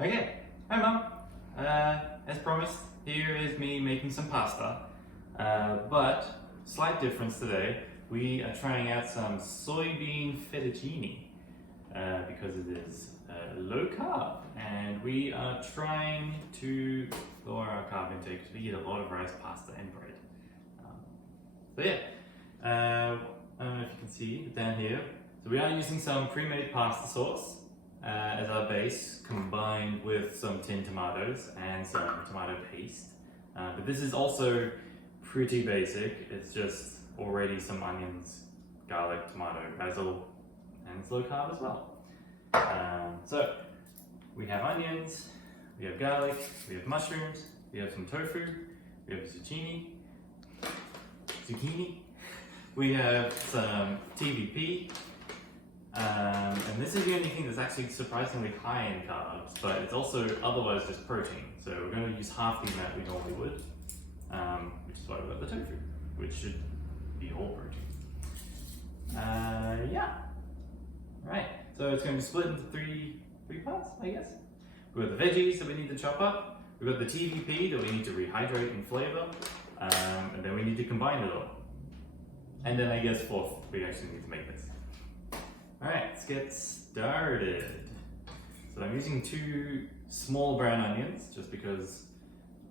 Okay, hi Mum. As promised, here is me making some pasta. But slight difference today. We are trying out some soybean fettuccine because it is low carb, and we are trying to lower our carb intake because we eat a lot of rice, pasta, and bread. So yeah, I don't know if you can see down here. So we are using some pre-made pasta sauce as our base, combined with some tinned tomatoes and some tomato paste. But this is also pretty basic. It's just already some onions, garlic, tomato, basil, and it's low carb as well. So we have onions, we have garlic, we have mushrooms, we have some tofu, we have zucchini, we have some TVP, and this is the only thing that's actually surprisingly high in carbs, but it's also otherwise just protein. So we're going to use half the amount we normally would, which is why we've got the tofu, which should be all protein. Yeah. Right. So it's going to be split into three parts, I guess. We've got the veggies that we need to chop up. We've got the TVP that we need to rehydrate and flavor, and then we need to combine it all. And then I guess fourth, we actually need to make this. Alright, let's get started. So I'm using 2 small brown onions, just because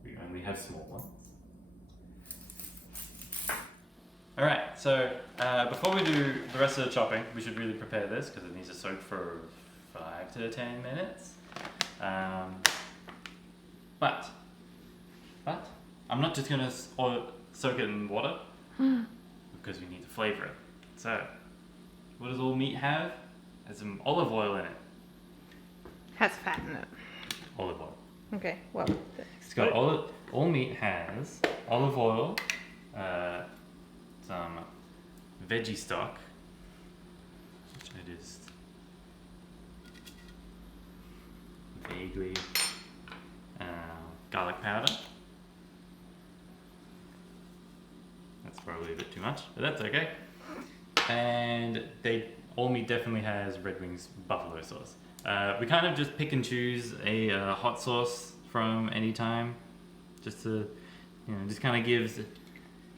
we only have small ones. Alright, so before we do the rest of the chopping, we should really prepare this, because it needs to soak for 5 to 10 minutes. But I'm not just going to soak it in water, because we need to flavor it. So, what does all meat have? It has some olive oil in it. Has fat in it. Olive oil. Okay, well. It's got all meat has olive oil, some veggie stock, which I just vaguely, garlic powder. That's probably a bit too much, but that's okay. And all meat definitely has Red Wings buffalo sauce. We kind of just pick and choose a hot sauce from any time, just to, just kind of gives.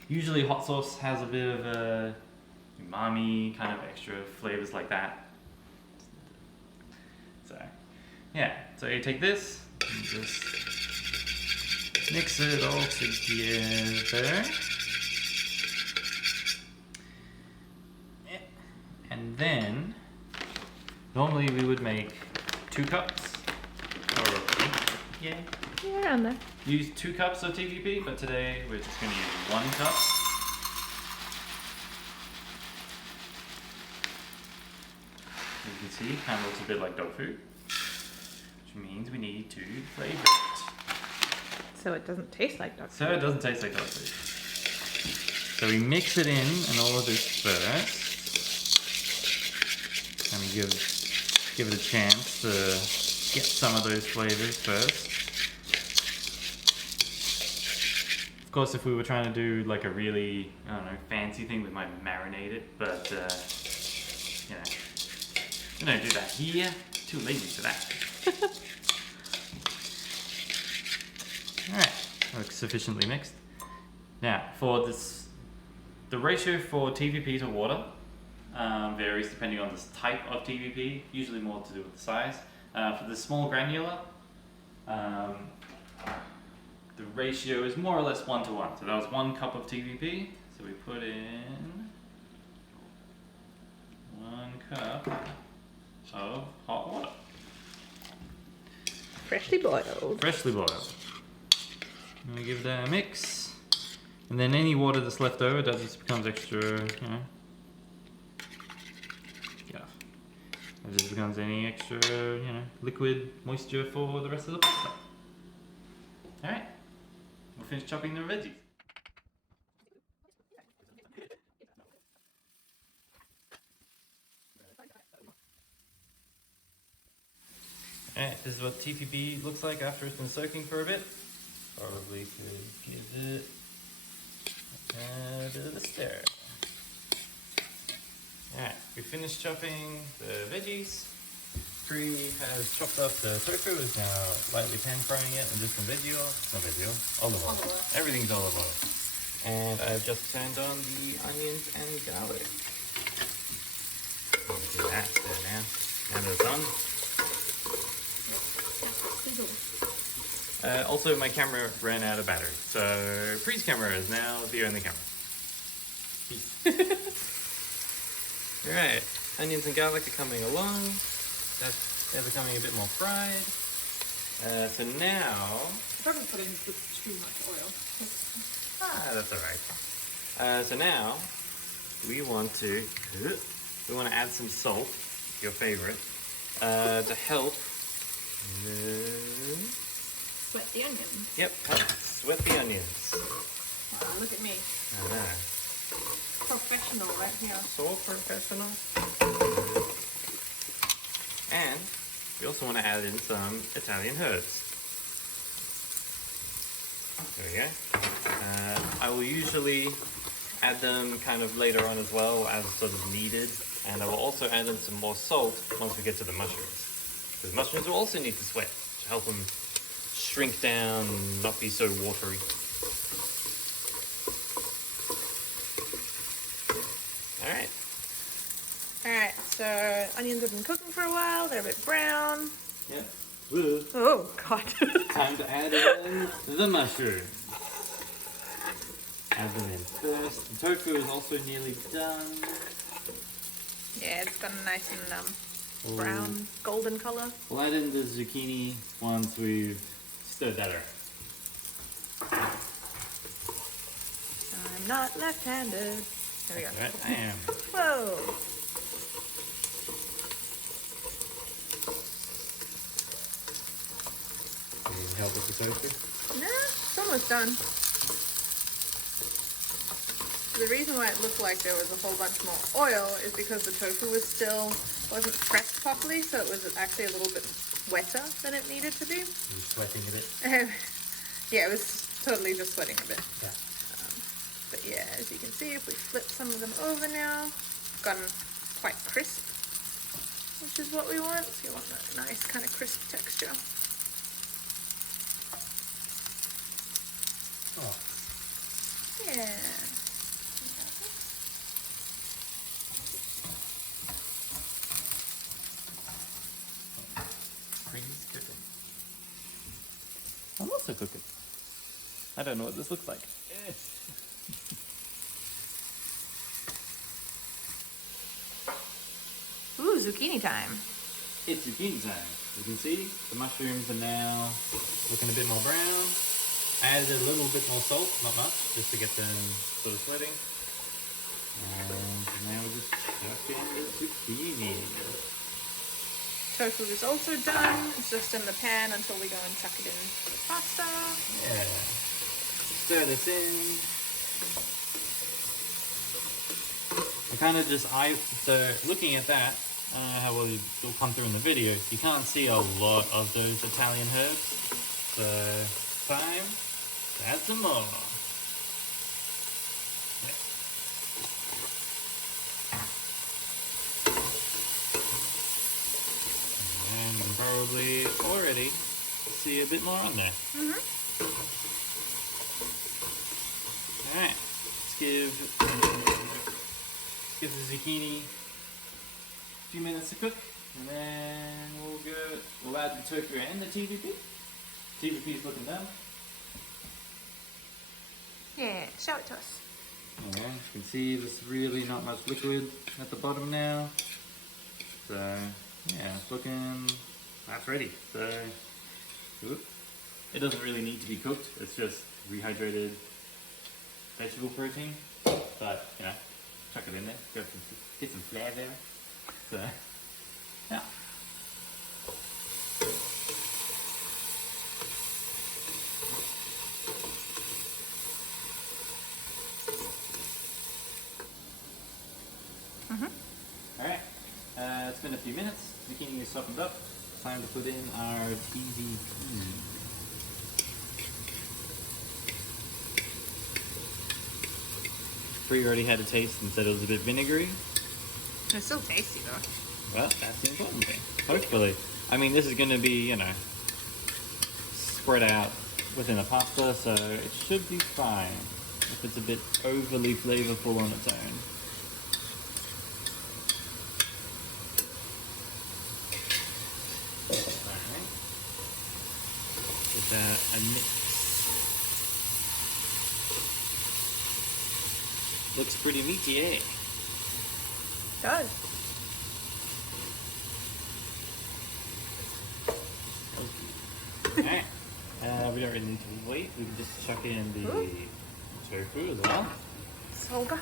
Usually, hot sauce has a bit of a umami, kind of extra flavors like that. So, yeah. So you take this and just mix it all together. And then, normally we would make 2 cups, or yeah, around there. use 2 cups of TVP, but today we're just going to use 1 cup. As you can see, kind of looks a bit like dog food, which means we need to flavor it. So it doesn't taste like dog food. So it doesn't taste like dog food. So we mix it in and all of this first. Kind of give it a chance to get some of those flavors first. Of course, if we were trying to do like a really, fancy thing, we might marinate it, but we don't do that here. Too lazy for that. Alright, looks sufficiently mixed. Now, for this, the ratio for TVP to water varies depending on the type of TVP, usually more to do with the size. For the small granular, the ratio is more or less 1-to-1. So that was 1 cup of TVP. So we put in 1 cup of hot water. Freshly boiled. Freshly boiled. And we give that a mix. And then any water that's left over, that just becomes extra, It just becomes any extra, liquid moisture for the rest of the pasta. Alright, we'll finish chopping the veggies. Alright, this is what TVP looks like after it's been soaking for a bit. Probably could give it a bit of a stir. Alright, we finished chopping the veggies. Pri has chopped up the tofu, is now lightly pan frying it in just some veggie oil. Not veggie oil, olive oil. Everything's olive oil. And I've just turned on the onions and garlic. Do that there now. And it's on. Also, my camera ran out of battery, so Pri's camera is now the only camera. Peace. Alright, onions and garlic are coming along. They're becoming a bit more fried. So now... Probably putting too much oil. that's alright. So now, we want to add some salt, your favorite, to help... Sweat the onions. Yep, help sweat the onions. Wow, look at me. I know. Professional right here. So professional. And we also want to add in some Italian herbs. There we go. I will usually add them kind of later on as well as sort of needed. And I will also add in some more salt once we get to the mushrooms. Because mushrooms will also need to sweat to help them shrink down, not be so watery. Alright. Alright, so onions have been cooking for a while, they're a bit brown. Yeah. Woo. Oh, God. Time to add in the mushrooms. Add them in first. The tofu is also nearly done. Yeah, it's got a nice and brown, golden colour. We'll add in the zucchini once we've stirred that around. I'm not left-handed. There we go. Right, I am. Whoa. Can you help with the tofu? Nah, it's almost done. The reason why it looked like there was a whole bunch more oil is because the tofu wasn't pressed properly, so it was actually a little bit wetter than it needed to be. Are you sweating a bit? Yeah, it was totally just sweating a bit. Yeah. But yeah, as you can see, if we flip some of them over now, gotten quite crisp, which is what we want. So you want that nice kind of crisp texture. Oh. Yeah. Pri's cooking. I'm also cooking. I don't know what this looks like. Ooh, zucchini time. It's zucchini time. You can see the mushrooms are now looking a bit more brown. I added a little bit more salt, not much, just to get them sort of sweating. And now we just chuck in the zucchini. Tofu is also done. It's just in the pan until we go and chuck it in the pasta. Yeah. Stir this in. I kind of just so looking at that, I don't know how well you'll come through in the video. You can't see a lot of those Italian herbs. So time to add some more. And you can probably already see a bit more on there. Alright, let's give the zucchini a few minutes to cook, and then we'll add the tofu and the TVP. TVP is looking done. Yeah, show it to us. Yeah, you can see there's really not much liquid at the bottom now. So yeah, it's looking, that's ready. So it doesn't really need to be cooked, it's just rehydrated vegetable protein, but you know, chuck it in there, get some flavor. So yeah. Alright, it's been a few minutes, zucchini is softened up, time to put in our TVP. Pri already had a taste and said it was a bit vinegary. It's still tasty though. Well, that's the important thing. Hopefully. I mean, this is going to be, you know, spread out within the pasta, so it should be fine if it's a bit overly flavorful on its own. Alright. Give that a mix. Looks pretty meaty, eh? Does. Alright. We don't really need to wait. We can just chuck in the tofu as well. So good.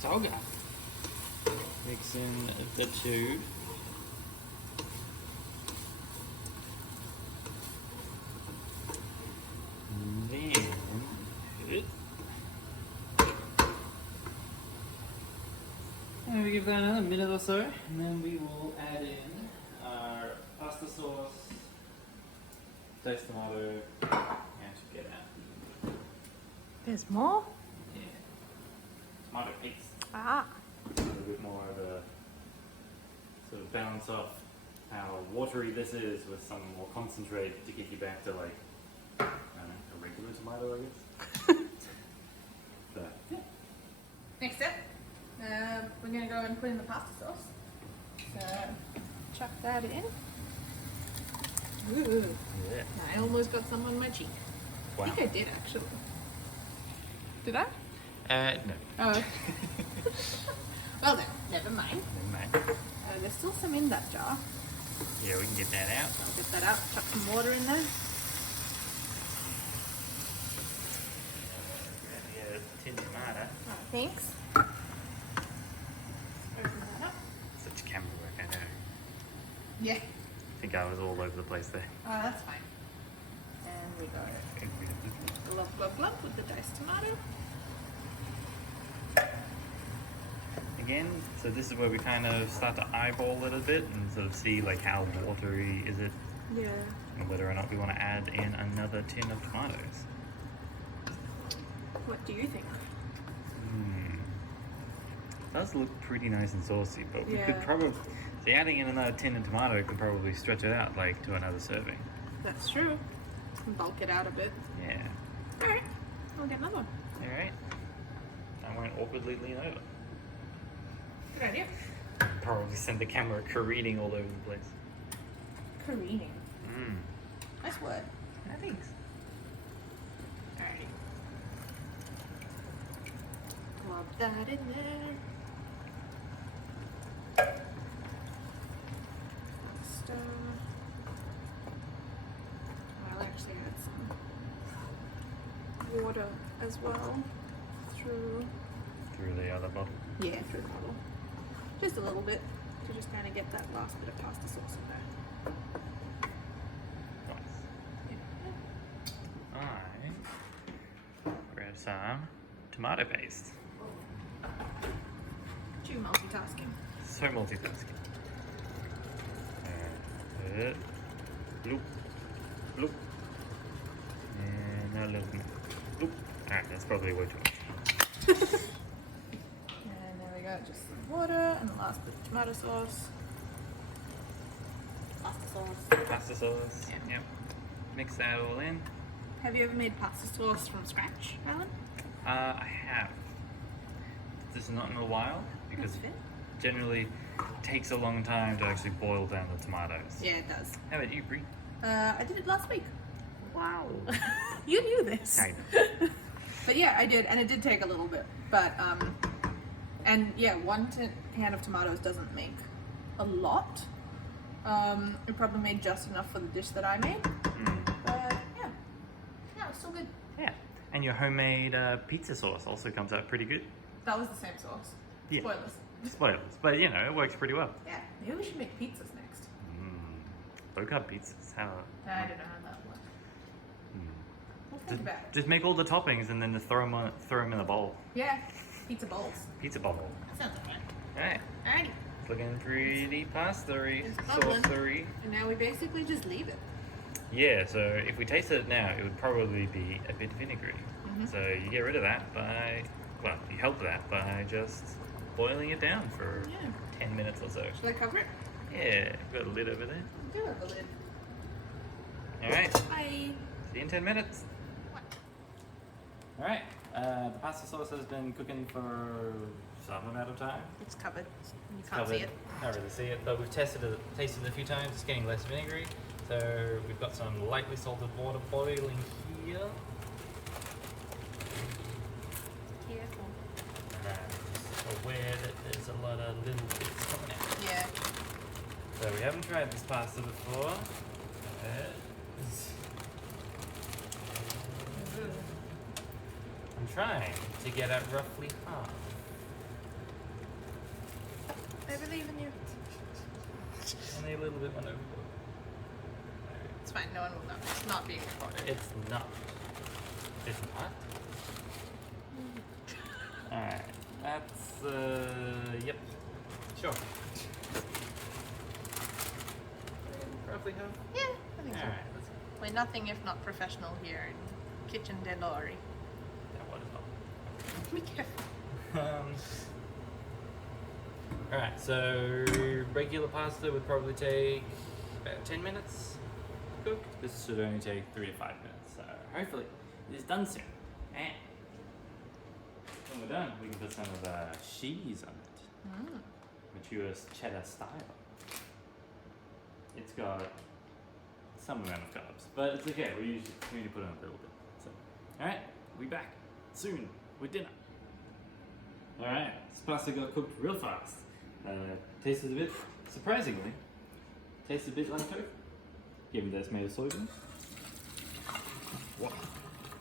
So good. Mix in the two. And then and we give that another minute or so, and then we will add in our pasta sauce, diced tomato, and spaghetti. There's more? Yeah. Tomato paste. Ah. A little bit more of a sort of balance off how watery this is with some more concentrate to get you back to like, I don't know, a regular tomato, I guess. So, yeah. Next step, we're going to go and put in the pasta sauce. So, chuck that in. Ooh. Yeah. I almost got some on my cheek. Wow. I think I did actually. Did I? No. Oh. Well then, never mind. Never mind. There's still some in that jar. Yeah, we can get that out. I'll get that out, chuck some water in there. Yeah, tin tomato. Oh, thanks. Open that up. Such camera work, I know. Yeah. I think I was all over the place there. Oh, that's fine. And we go glub glub glub with the diced tomato. Again, so this is where we kind of start to eyeball it a bit and sort of see like how watery is it, Yeah. and whether or not we want to add in another tin of tomatoes. What do you think? It does look pretty nice and saucy, but we could Yeah. probably, see, adding in another tin of tomato could probably stretch it out like to another serving. That's true. Bulk it out a bit. Yeah. Alright, I'll get another one. All right. I won't awkwardly lean over. Good idea. Probably send the camera careening all over the place. Careening. Nice word. I think. Alrighty. Plop that in there. Pasta. I'll actually add some water as well through. Through the other bottle. Yeah, through the bottle. Just a little bit to just kind of get that last bit of pasta sauce in there. Nice. I grab some tomato paste. Too multitasking. So multitasking. And bloop, bloop, and a little bit. Bloop. Alright, that's probably way too much. And there we go, just some water and the last bit of tomato sauce. Pasta sauce. Pasta sauce. Yeah. Yep. Mix that all in. Have you ever made pasta sauce from scratch, Alan? I have. This is not in a while because That's fair. generally takes a long time to actually boil down the tomatoes. Yeah, it does. How about you, Brie? I did it last week. Wow. You knew this. I know. But yeah, I did, and it did take a little bit. But, and yeah, one can of tomatoes doesn't make a lot. It probably made just enough for the dish that I made. But yeah, it's still good. Yeah. And your homemade pizza sauce also comes out pretty good. That was the same sauce. Yeah. Spoilers. Spoilers. But you know, it works pretty well. Yeah, maybe we should make pizzas next. Low carb pizzas. How? I don't know how that works. We'll think about it. Just make all the toppings and then just throw them in a bowl. Yeah, pizza bowls. Pizza bowl. That sounds alright. Alright. Alrighty. It's looking pretty pasta-y, It's bubbling. saucery. And now we basically just leave it. Yeah, so if we tasted it now, it would probably be a bit vinegary. So you get rid of that by, well, you help that by just boiling it down for Yeah. 10 minutes or so. Should I cover it? Yeah, got a lid over there. I do have a lid. Alright, Bye. see you in 10 minutes. Alright, the pasta sauce has been cooking for some amount of time. It's covered. You It's can't see it. Can't really see it, but we've tasted it a few times. It's getting less vinegary. So we've got some lightly salted water boiling here. Careful. Just aware that there's a lot of little bits coming out. Yeah. So we haven't tried this pasta before. I'm trying to get at roughly half. I believe in you. Only a little bit went overboard. It's fine. No one will know. It's not being recorded. It's not. It's not? Alright. That's, yep. Sure. Roughly half? Yeah, I think so. Alright, let's go. We're nothing if not professional here in Kitchen Delori. That one is not. Be careful. Alright, so regular pasta would probably take about 10 minutes to cook. This should only take 3 to 5 minutes, so hopefully it is done soon. And when we're done, we can put some of the cheese on it. Mature cheddar style. It's got some amount of carbs, but it's okay, we usually put on a little bit. So, alright, we'll be back soon with dinner. Alright, this pasta got cooked real fast. Tasted a bit, surprisingly, tasted a bit like tofu. Given that it's made of soybeans. Wow.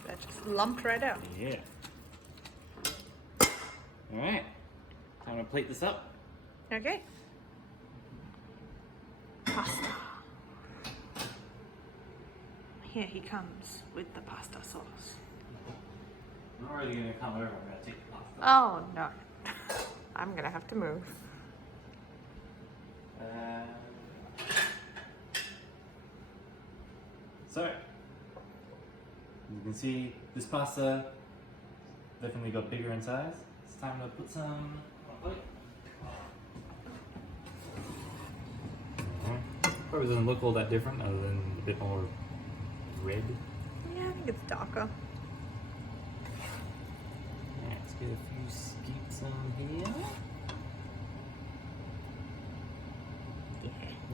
That just lumped right out. Yeah. Alright, time to plate this up. Okay. Pasta. Here he comes with the pasta sauce. I'm not really gonna come over, I'm gonna take the pasta. Oh no. I'm gonna have to move. So, you can see this pasta definitely got bigger in size. It's time to put some on a plate. Probably doesn't look all that different other than a bit more red. Yeah, I think it's darker. Yeah, let's get a few skeets on here.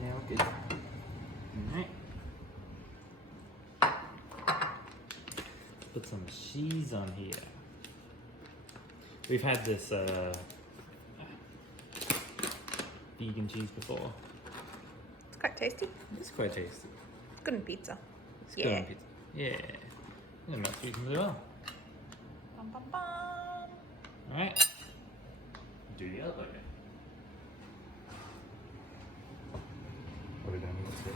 Yeah, we're good. Alright. Put some cheese on here. We've had this vegan cheese before. It's quite tasty. It's quite tasty. It's good in pizza. It's good on pizza. Yeah. And that's sweet as well. Bum, bum, bum. Alright. Do the other way. What are we doing? Let's go.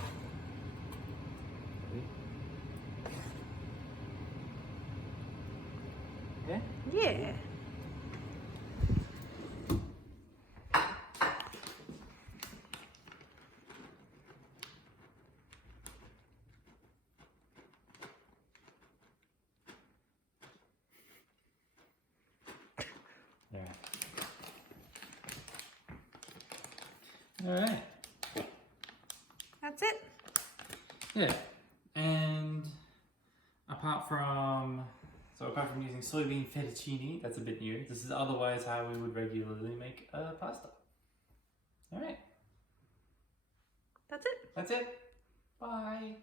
Yeah? Yeah. Alright. That's it. Yeah. And apart from using soybean fettuccine, that's a bit new. This is otherwise how we would regularly make pasta. Alright. That's it. That's it. Bye.